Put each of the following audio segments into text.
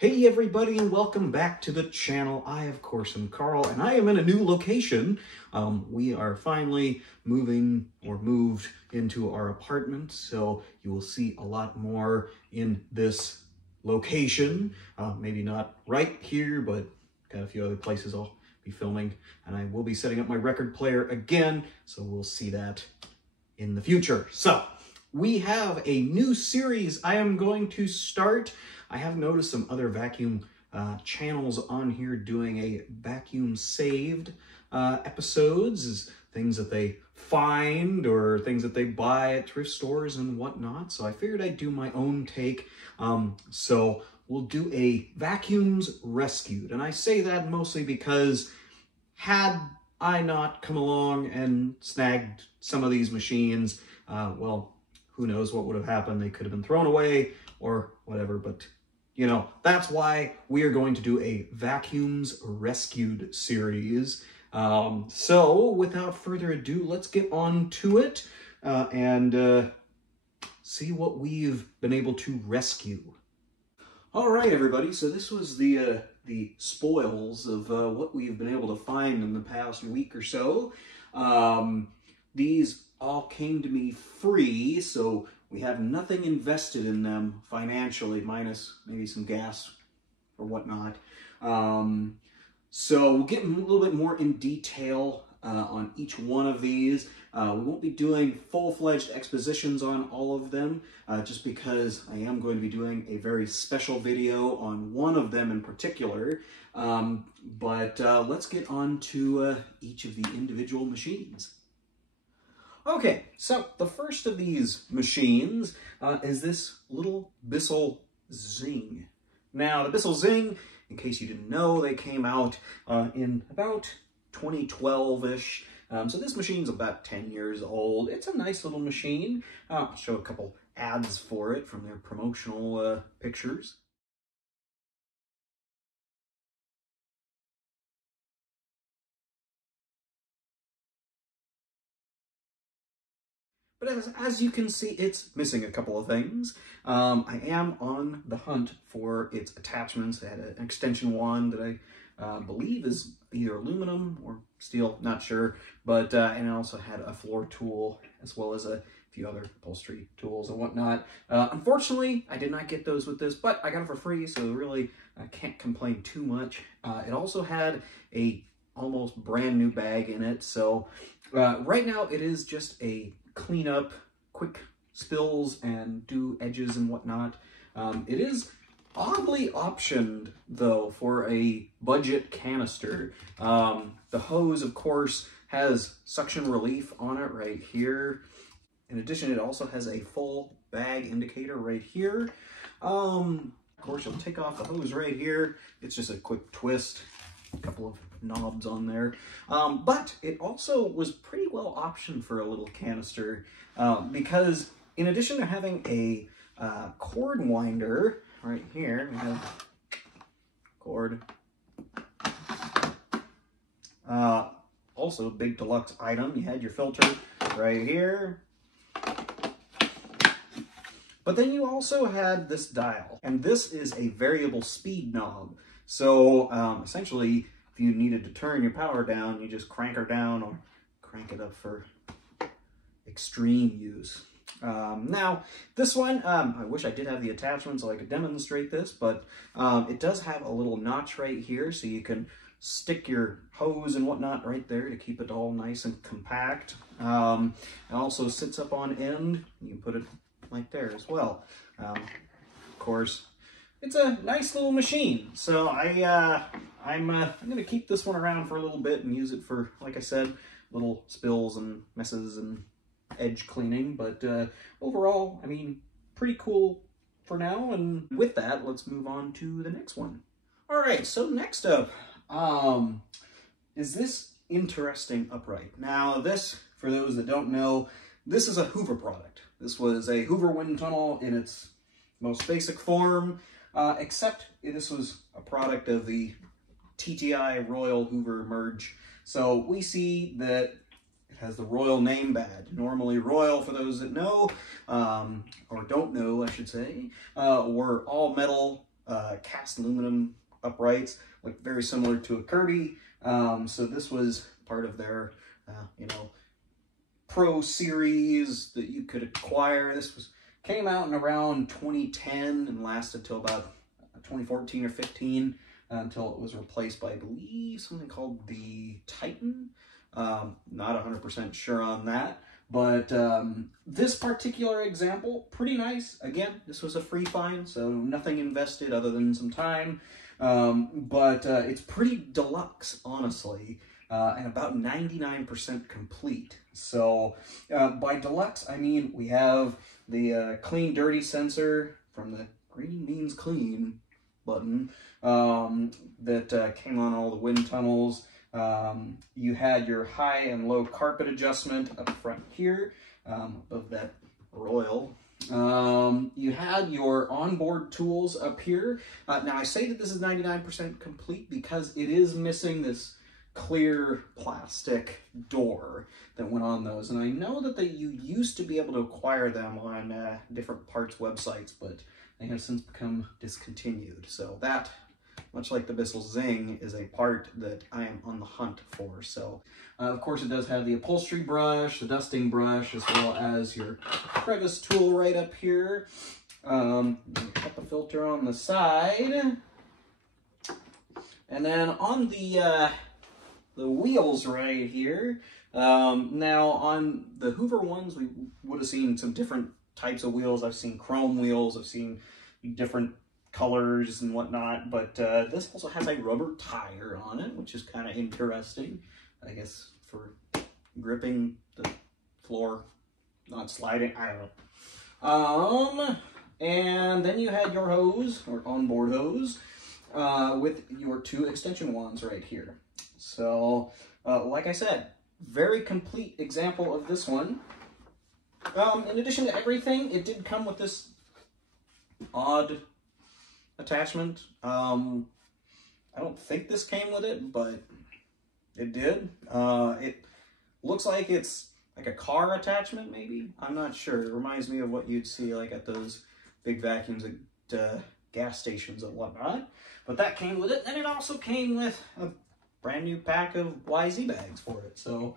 Hey everybody, and welcome back to the channel. I, of course, am Carl, and I am in a new location. We are finally moved into our apartment, so you will see a lot more in this location. Maybe not right here, but got a few other places I'll be filming, and I will be setting up my record player again, so we'll see that in the future. So, we have a new series I am going to start. I have noticed some other vacuum channels on here doing a vacuum saved episodes, things that they find or things that they buy at thrift stores and whatnot. So I figured I'd do my own take. So we'll do a vacuums rescued. And I say that mostly because had I not come along and snagged some of these machines, well, who knows what would have happened. They could have been thrown away or whatever, but you know, that's why we are going to do a Vacuums Rescued series. So, without further ado, let's get on to it and see what we've been able to rescue. All right, everybody. So this was the spoils of what we've been able to find in the past week or so. These all came to me free, so we have nothing invested in them financially, minus maybe some gas or whatnot. So we'll get a little bit more in detail on each one of these. We won't be doing full-fledged expositions on all of them, just because I am going to be doing a very special video on one of them in particular. But let's get on to each of the individual machines. Okay, so the first of these machines is this little Bissell Zing. Now, the Bissell Zing, in case you didn't know, they came out in about 2012-ish. So this machine's about 10 years old. It's a nice little machine. I'll show a couple ads for it from their promotional pictures. But as you can see, it's missing a couple of things. I am on the hunt for its attachments. I had an extension wand that I believe is either aluminum or steel, not sure. But and I also had a floor tool as well as a few other upholstery tools and whatnot. Unfortunately, I did not get those with this, but I got it for free, so really I can't complain too much. It also had a almost brand new bag in it, so right now it is just a clean up, quick spills and do edges and whatnot. It is oddly optioned though for a budget canister. The hose, of course, has suction relief on it right here. In addition, it also has a full bag indicator right here. Of course, you'll take off the hose right here. It's just a quick twist. A couple of knobs on there, but it also was pretty well optioned for a little canister because in addition to having a cord winder right here, we have cord, also big deluxe item. You had your filter right here, but then you also had this dial, and this is a variable speed knob. So essentially, if you needed to turn your power down, you just crank her down or crank it up for extreme use. Now, this one, I wish I did have the attachment so I could demonstrate this, but it does have a little notch right here, so you can stick your hose and whatnot right there to keep it all nice and compact. It also sits up on end. You can put it like there as well. Of course, it's a nice little machine, so I'm gonna keep this one around for a little bit and use it for, like I said, little spills and messes and edge cleaning. But overall, I mean, pretty cool for now. And with that, let's move on to the next one. All right, so next up is this interesting upright. Now, this, for those that don't know, this is a Hoover product. This was a Hoover wind tunnel in its most basic form. Except this was a product of the TTI Royal Hoover merge. So we see that it has the Royal name badge. Normally Royal, for those that know, or don't know, I should say, were all metal cast aluminum uprights, like very similar to a Kirby. So this was part of their, you know, Pro series that you could acquire. This came out in around 2010 and lasted till about 2014 or 15 until it was replaced by, I believe, something called the Titan. Not 100% sure on that. But this particular example, pretty nice. Again, this was a free find, so nothing invested other than some time. But it's pretty deluxe, honestly, and about 99% complete. So by deluxe, I mean we have the clean dirty sensor from the green means clean button that came on all the wind tunnels. You had your high and low carpet adjustment up front here, above that Royal. You had your onboard tools up here. Now I say that this is 99% complete because it is missing this clear plastic door that went on those. And I know that you used to be able to acquire them on different parts websites, but they have since become discontinued. So that, much like the Bissell Zing, is a part that I am on the hunt for. So, of course, it does have the upholstery brush, the dusting brush, as well as your crevice tool right up here. HEPA filter on the side. And then on the wheels right here. Now, on the Hoover ones, we would have seen some different types of wheels. I've seen chrome wheels. I've seen different colors and whatnot, but this also has a rubber tire on it, which is kind of interesting, I guess, for gripping the floor, not sliding, I don't know. And then you had your hose, or onboard hose, with your two extension wands right here. So, like I said, very complete example of this one. In addition to everything, it did come with this odd attachment. I don't think this came with it, but it did. It looks like it's like a car attachment, maybe? I'm not sure. It reminds me of what you'd see like at those big vacuums at gas stations and whatnot. But that came with it, and it also came with a brand new pack of YZ bags for it. So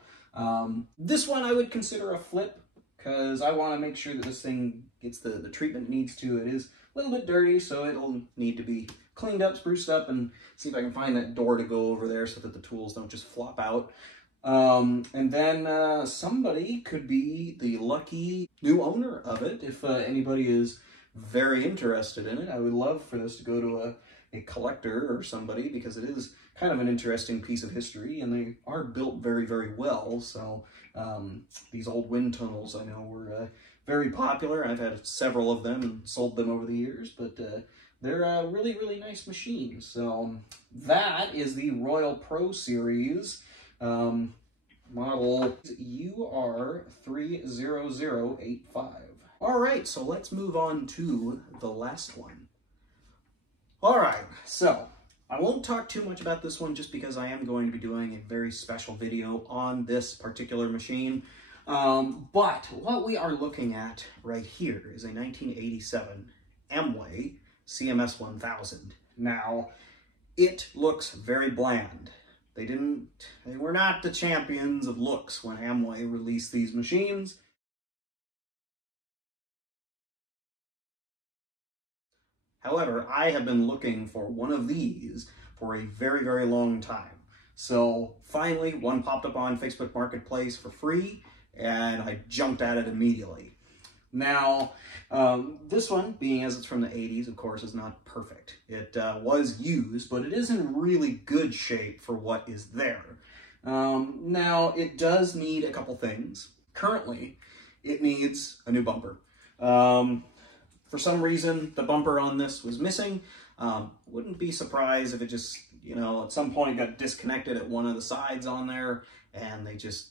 this one I would consider a flip, because I want to make sure that this thing gets the treatment it needs to. It is a little bit dirty, so it'll need to be cleaned up, spruced up, and see if I can find that door to go over there so that the tools don't just flop out. And then somebody could be the lucky new owner of it. If anybody is very interested in it, I would love for this to go to a collector or somebody, because it is kind of an interesting piece of history, and they are built very, very well. So these old wind tunnels, I know, were very popular. I've had several of them and sold them over the years, but they're really, really nice machines. So that is the Royal Pro Series model UR30085. All right, so let's move on to the last one. All right, so I won't talk too much about this one just because I am going to be doing a very special video on this particular machine. But what we are looking at right here is a 1987 Amway CMS 1000. Now, it looks very bland. They were not the champions of looks when Amway released these machines. However, I have been looking for one of these for a very, very long time. So finally, one popped up on Facebook Marketplace for free, and I jumped at it immediately. Now, this one, being as it's from the 80s, of course, is not perfect. It was used, but it is in really good shape for what is there. Now, it does need a couple things. Currently, it needs a new bumper. For some reason, the bumper on this was missing. Wouldn't be surprised if it just, you know, at some point got disconnected at one of the sides on there, and they just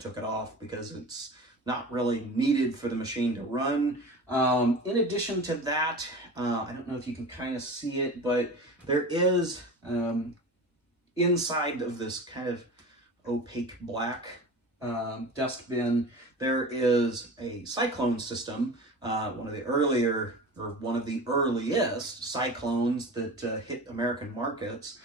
took it off because it's not really needed for the machine to run. In addition to that, I don't know if you can kind of see it, but there is, inside of this kind of opaque black dust bin, there is a cyclone system, one of the earlier or one of the earliest cyclones that hit American markets.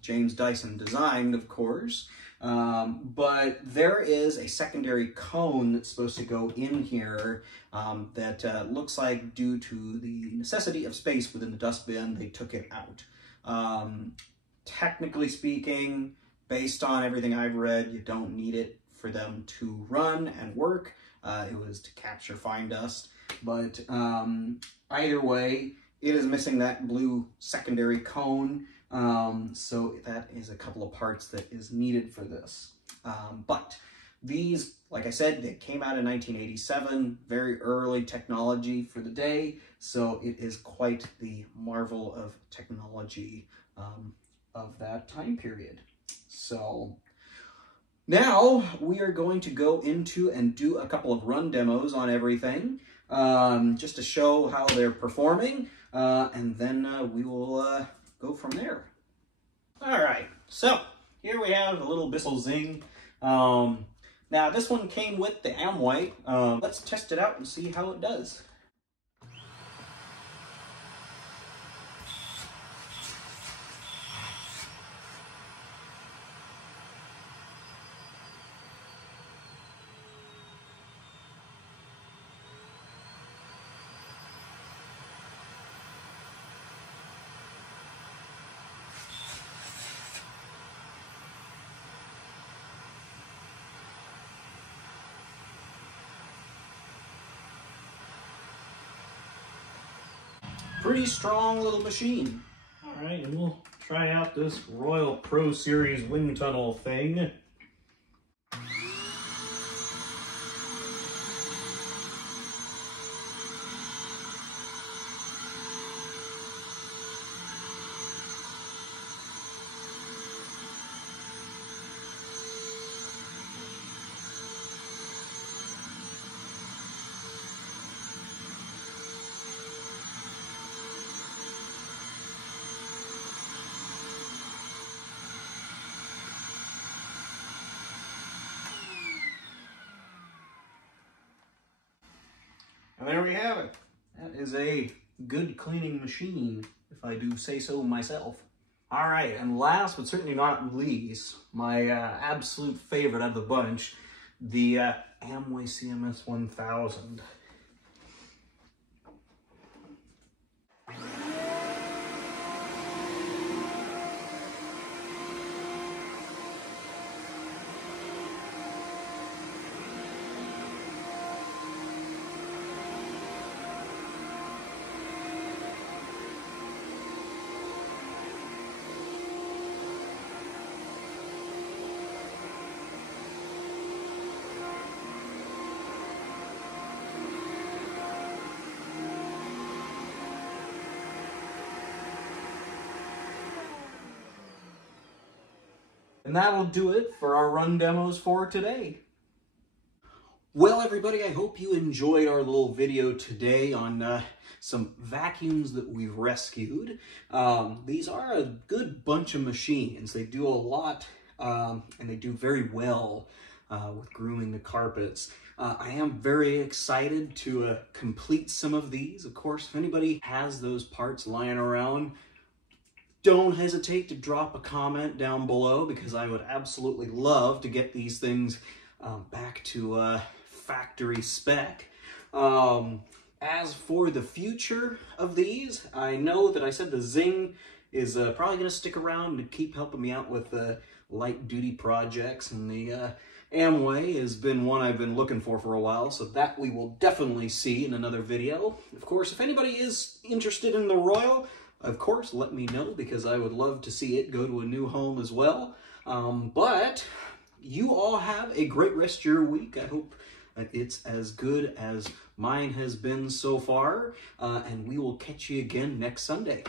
James Dyson designed, of course. But there is a secondary cone that's supposed to go in here that looks like, due to the necessity of space within the dustbin, they took it out. Technically speaking, based on everything I've read, you don't need it for them to run and work. It was to capture fine dust. But either way, it is missing that blue secondary cone. So that is a couple of parts that is needed for this. But these, like I said, they came out in 1987, very early technology for the day. So it is quite the marvel of technology of that time period. So now we are going to go into and do a couple of run demos on everything, just to show how they're performing, and then we will go from there. All right, so here we have a little Bissell Zing. Now this one came with the Amway. Let's test it out and see how it does. Pretty strong little machine. All right, and we'll try out this Royal Pro Series wind tunnel thing. And there we have it. That is a good cleaning machine, if I do say so myself. All right, and last but certainly not least, my absolute favorite out of the bunch, the Amway CMS 1000. And that'll do it for our run demos for today. Well, everybody, I hope you enjoyed our little video today on some vacuums that we've rescued. These are a good bunch of machines. They do a lot, and they do very well with grooming the carpets. I am very excited to complete some of these. Of course, if anybody has those parts lying around, don't hesitate to drop a comment down below, because I would absolutely love to get these things back to factory spec. As for the future of these, I know that I said the Zing is probably going to stick around to keep helping me out with light duty projects, and the Amway has been one I've been looking for a while, so that we will definitely see in another video. Of course, if anybody is interested in the Royal, of course, let me know, because I would love to see it go to a new home as well. But you all have a great rest of your week. I hope it's as good as mine has been so far, and we will catch you again next Sunday.